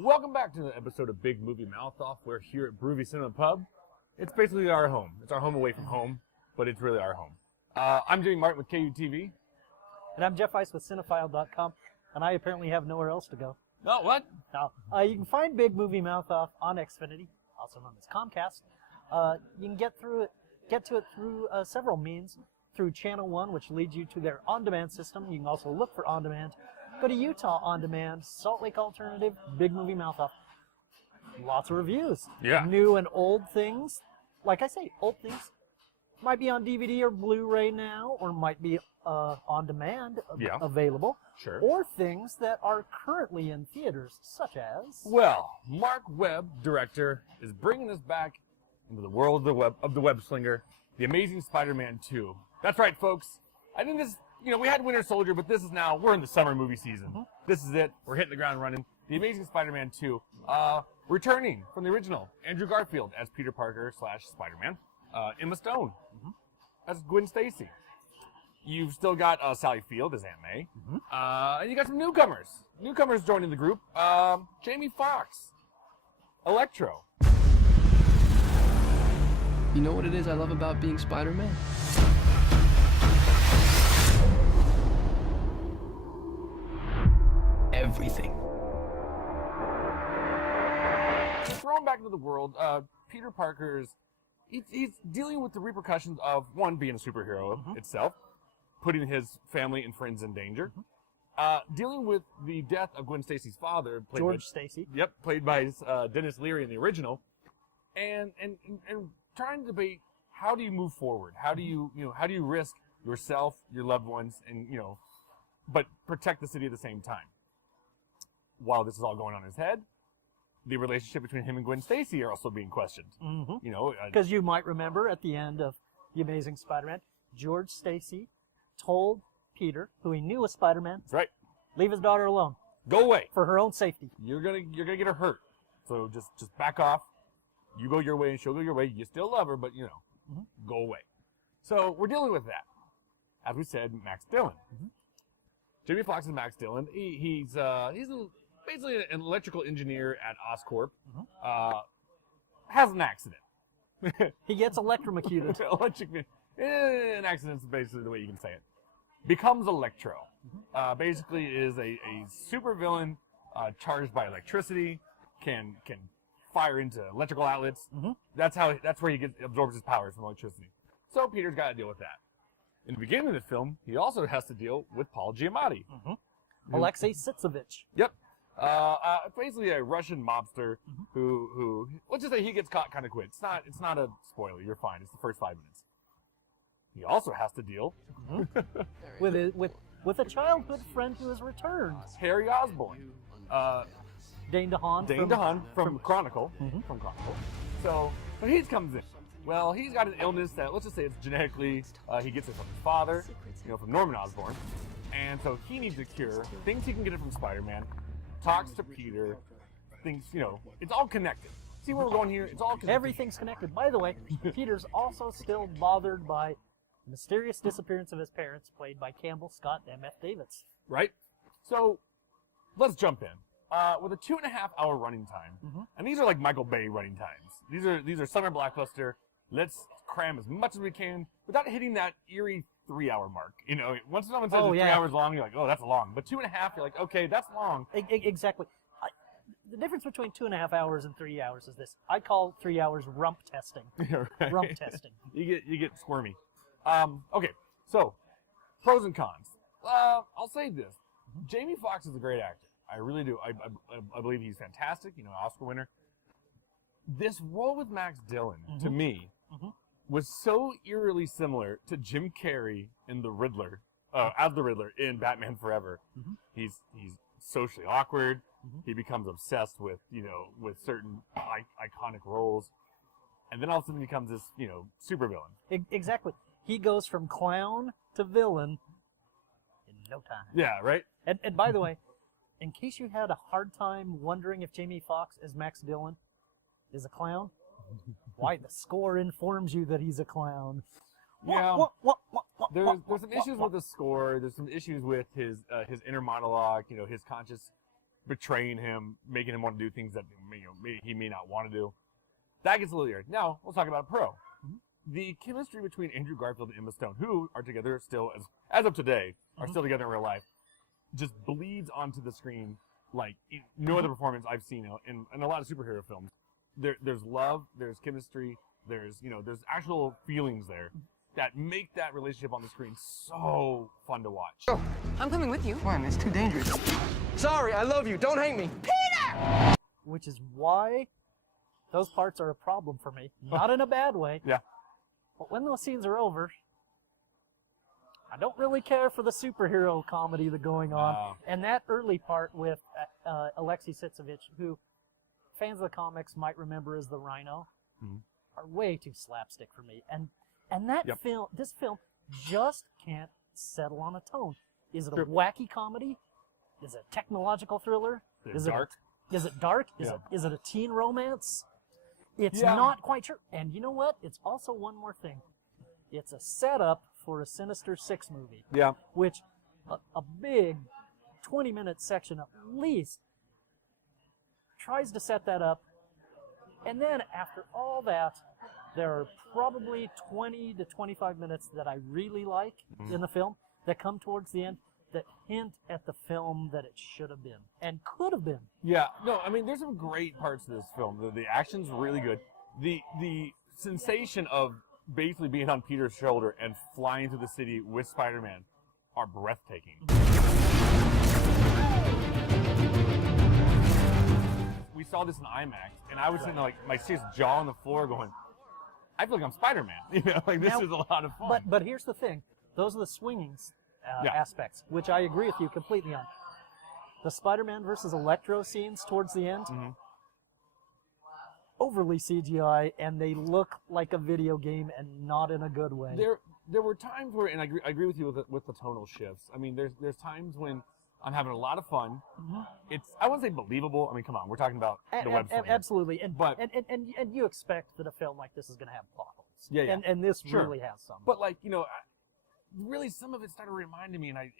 Welcome back to the episode of Big Movie Mouth Off. We're here at Broovy Cinema Pub. It's basically our home. It's our home away from home, but it's really our home. I'm Jimmy Martin with KUTV. And I'm Jeff Weiss with Cinephiled.com, and I apparently have nowhere else to go. Oh, what? Now, you can find Big Movie Mouth Off on Xfinity, also known as Comcast. You can get to it through several means. Through Channel 1, which leads you to their on-demand system. You can also look for on-demand. Go to Utah On Demand, Salt Lake Alternative, Big Movie Mouth Off. Lots of reviews. Yeah. New and old things. Like I say, old things might be on DVD or Blu-ray now, or might be on demand available. Sure. Or things that are currently in theaters, such as... Well, Mark Webb, director, is bringing us back into the world of the web slinger, The Amazing Spider-Man 2. That's right, folks. I think this... we had Winter Soldier, but we're in the summer movie season. Mm-hmm. This is it. We're hitting the ground running. The Amazing Spider-Man 2, returning from the original. Andrew Garfield as Peter Parker / Spider-Man. Emma Stone as Gwen Stacy. You've still got Sally Field as Aunt May. Mm-hmm. And you got some newcomers. Newcomers joining the group. Jamie Foxx. Electro. You know what it is I love about being Spider-Man? Everything. Thrown back into the world, Peter Parker's he's dealing with the repercussions of one, being a superhero itself, putting his family and friends in danger, dealing with the death of Gwen Stacy's father, George Stacy. Yep, played by Dennis Leary in the original, and trying to debate how do you move forward? How do you risk yourself, your loved ones, and but protect the city at the same time? While this is all going on in his head, the relationship between him and Gwen Stacy are also being questioned. Mm-hmm. Because you might remember at the end of The Amazing Spider-Man, George Stacy told Peter, who he knew was Spider-Man, that's right, leave his daughter alone. Go away. For her own safety. You're gonna get her hurt. So just back off. You go your way and she'll go your way. You still love her, but go away. So we're dealing with that. As we said, Max Dillon. Jimmy Foxx is Max Dillon. He's basically an electrical engineer at Oscorp. Has an accident. He gets electrocuted. An accident's basically the way you can say it. Becomes Electro. Basically is a super villain charged by electricity. Can fire into electrical outlets. That's where he absorbs his powers from electricity. So Peter's got to deal with that. In the beginning of the film, he also has to deal with Paul Giamatti. Alexei Sitsovich. Yep. Basically a Russian mobster who let's just say he gets caught kind of quick. It's not a spoiler. You're fine. It's the first 5 minutes. He also has to deal with a childhood friend who has returned. Harry Osborn. Dane DeHaan. From Chronicle. From Chronicle. So he comes in. Well, he's got an illness that, let's just say it's genetically, he gets it from his father, from Norman Osborn. And so he needs a cure, thinks he can get it from Spider-Man, talks to Peter, thinks, it's all connected. See where we're going here? It's all connected. Everything's connected. By the way, Peter's also still bothered by the mysterious disappearance of his parents, played by Campbell Scott and M.F. Davids. Right? So, let's jump in. With a 2.5-hour running time, and these are like Michael Bay running times. These are summer blockbuster. Let's cram as much as we can without hitting that eerie 3-hour mark. Once someone says it's 3 hours long, you're like, oh, that's long. But 2.5, you're like, okay, that's long. Exactly. The difference between 2.5 hours and 3 hours is this. I call 3 hours rump testing. Right. Rump testing. You get squirmy. Okay, so pros and cons. I'll say this: Jamie Foxx is a great actor. I really do. I believe he's fantastic. Oscar winner. This role with Max Dillon, to me, was so eerily similar to Jim Carrey in The Riddler, as the Riddler in Batman Forever. He's socially awkward. He becomes obsessed with with certain iconic roles, and then all of a sudden he becomes this super villain. Exactly. He goes from clown to villain in no time. Yeah, right. And by the way, in case you had a hard time wondering if Jamie Foxx as Max Dillon is a clown, why, the score informs you that he's a clown. Yeah. There's some issues with the score. There's some issues with his inner monologue, his conscious betraying him, making him want to do things that he may not want to do. That gets a little eerie. Now, let's talk about a pro. The chemistry between Andrew Garfield and Emma Stone, who are together still, as of today, are still together in real life, just bleeds onto the screen like no other performance I've seen in a lot of superhero films. There's love, there's chemistry, there's actual feelings there that make that relationship on the screen so fun to watch. Oh, I'm coming with you. When? It's too dangerous. Sorry, I love you. Don't hate me. Which is why those parts are a problem for me. Not in a bad way. Yeah. But when those scenes are over, I don't really care for the superhero comedy that's going on. And that early part with Alexei Sitsevich, who fans of the comics might remember as the Rhino, are way too slapstick for me. And that this film just can't settle on a tone. Is it a wacky comedy? Is it a technological thriller? Is it dark? Is it dark? Is it a teen romance? It's not quite sure. And you know what? It's also one more thing. It's a setup for a Sinister Six movie. Yeah. Which a big 20-minute section at least tries to set that up. And then after all that, there are probably 20 to 25 minutes that I really like in the film that come towards the end that hint at the film that it should have been and could have been. Yeah, no, I mean, there's some great parts of this film. The action's really good. The sensation of basically being on Peter's shoulder and flying through the city with Spider-Man are breathtaking. We saw this in IMAX, and I was sitting there, like, my serious jaw on the floor going, I feel like I'm Spider-Man. This is a lot of fun. But here's the thing. Those are the swinging aspects, which I agree with you completely on. The Spider-Man versus Electro scenes towards the end, overly CGI, and they look like a video game and not in a good way. There were times where, and I agree with you with the tonal shifts. I mean, there's times when I'm having a lot of fun. It's, I wouldn't say believable. I mean, come on, we're talking about the web slinger. Absolutely, and you expect that a film like this is going to have plot holes. Yeah. And this really has some. But like, really some of it started reminding me, and I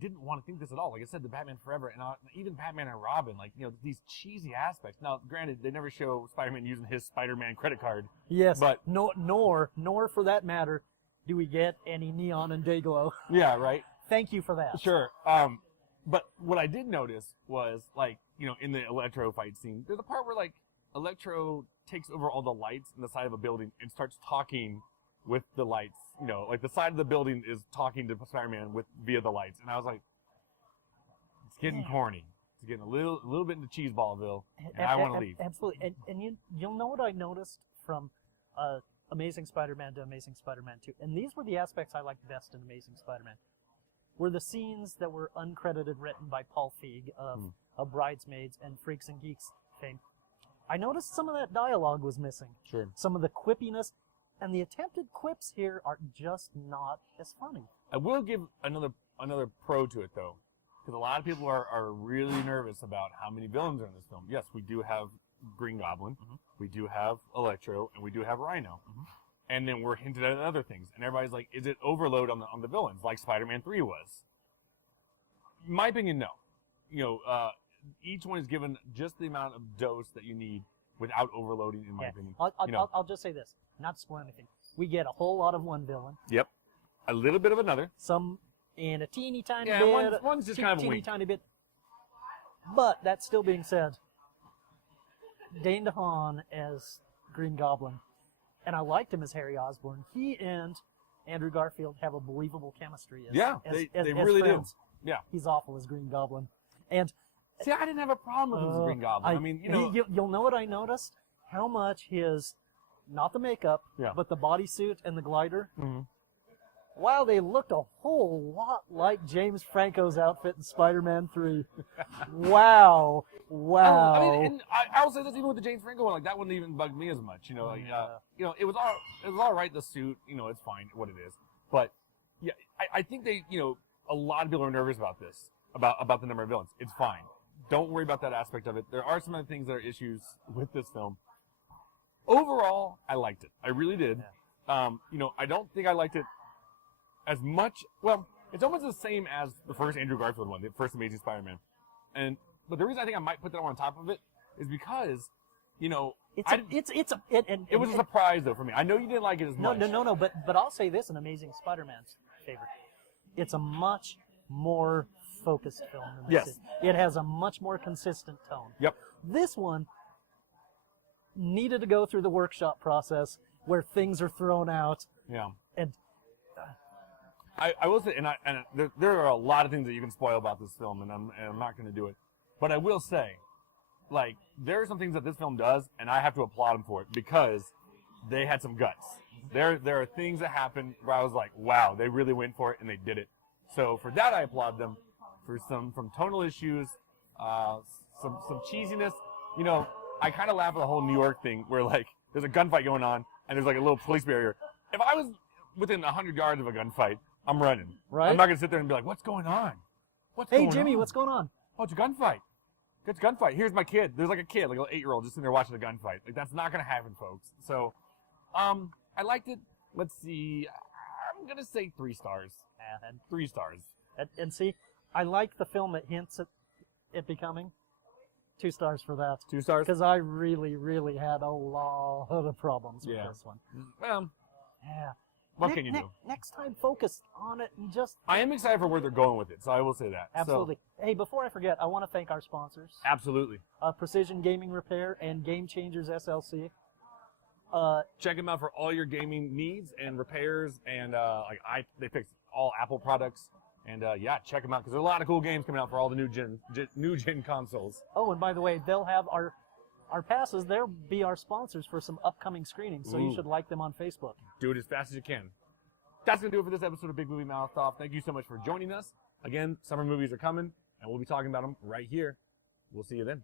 didn't want to think this at all. Like I said, the Batman Forever, and even Batman and Robin, like, these cheesy aspects. Now, granted, they never show Spider-Man using his Spider-Man credit card. Yes, but nor for that matter, do we get any neon and dayglow. Yeah, right. Thank you for that. Sure. But what I did notice was, like, in the Electro fight scene, there's a part where, like, Electro takes over all the lights in the side of a building and starts talking with the lights. Like, the side of the building is talking to Spider-Man via the lights. And I was like, it's getting corny. It's getting a little bit into Cheeseballville, and I want to leave. Absolutely. And you'll know what I noticed from Amazing Spider-Man to Amazing Spider-Man 2. And these were the aspects I liked best in Amazing Spider-Man. Were the scenes that were uncredited, written by Paul Feig of Bridesmaids and Freaks and Geeks fame. I noticed some of that dialogue was missing. Sure. Some of the quippiness, and the attempted quips here are just not as funny. I will give another pro to it, though, because a lot of people are really nervous about how many villains are in this film. Yes, we do have Green Goblin, we do have Electro, and we do have Rhino. And then we're hinted at other things. And everybody's like, is it overload on the villains, like Spider-Man 3 was? In my opinion, no. Each one is given just the amount of dose that you need without overloading, in my opinion. I'll just say this, not to spoil anything. We get a whole lot of one villain. Yep. A little bit of another. Some in a teeny tiny bit. One's just kind of a wink. Tiny bit. But that still being said, Dane DeHaan as Green Goblin. And I liked him as Harry Osborn. He and Andrew Garfield have a believable chemistry. They really friends. do. Yeah. He's awful as Green Goblin. And see, I didn't have a problem with him as Green Goblin. I mean, you'll know what I noticed? How much his, not the makeup, but the bodysuit and the glider, wow, they looked a whole lot like James Franco's outfit in Spider-Man 3. Wow. I mean, and I will say this, even with the James Franco one, like, that wouldn't even bug me as much. It was all right. The suit, it's fine, what it is. But yeah, I think they, a lot of people are nervous about this, about the number of villains. It's fine. Don't worry about that aspect of it. There are some other things that are issues with this film. Overall, I liked it. I really did. I don't think I liked it as much. Well, it's almost the same as the first Andrew Garfield one, the first Amazing Spider-Man. But the reason I think I might put that on top of it is because, you know, It was a surprise though for me. I know you didn't like it as much. No. But I'll say this: an Amazing Spider-Man's favor. It's a much more focused film than this. Yes. It has a much more consistent tone. Yep. This one needed to go through the workshop process where things are thrown out. Yeah. And I will say, and there are a lot of things that you can spoil about this film, and I'm not going to do it. But I will say, like, there are some things that this film does, and I have to applaud them for it because they had some guts. There are things that happen where I was like, wow, they really went for it and they did it. So for that, I applaud them. For some tonal issues, some cheesiness. You know, I kind of laugh at the whole New York thing where like there's a gunfight going on and there's like a little police barrier. If I was within 100 yards of a gunfight, I'm running. Right. I'm not gonna sit there and be like, what's going on? hey, Jimmy, what's going on? Oh, it's a gunfight. It's a gunfight. Here's my kid. There's like a kid, like an 8-year-old, just sitting there watching a gunfight. Like that's not gonna happen, folks. So, I liked it. Let's see. I'm gonna say 3 stars. 3 stars. And see, I like the film it hints at it becoming. 2 stars for that. 2 stars. Because I really, really had a lot of problems with this one. Well, Yeah. what can you do? Next time, focus on it and just... I am excited for where they're going with it, so I will say that. Absolutely. Hey, before I forget, I want to thank our sponsors. Absolutely. Precision Gaming Repair and Game Changers SLC. Check them out for all your gaming needs and repairs, and they fix all Apple products. And yeah, check them out because there's a lot of cool games coming out for all the new gen consoles. Oh, and by the way, they'll have our passes. They'll be our sponsors for some upcoming screenings, so you should like them on Facebook. Do it as fast as you can. That's going to do it for this episode of Big Movie Mouth Off. Thank you so much for joining us. Again, summer movies are coming, and we'll be talking about them right here. We'll see you then.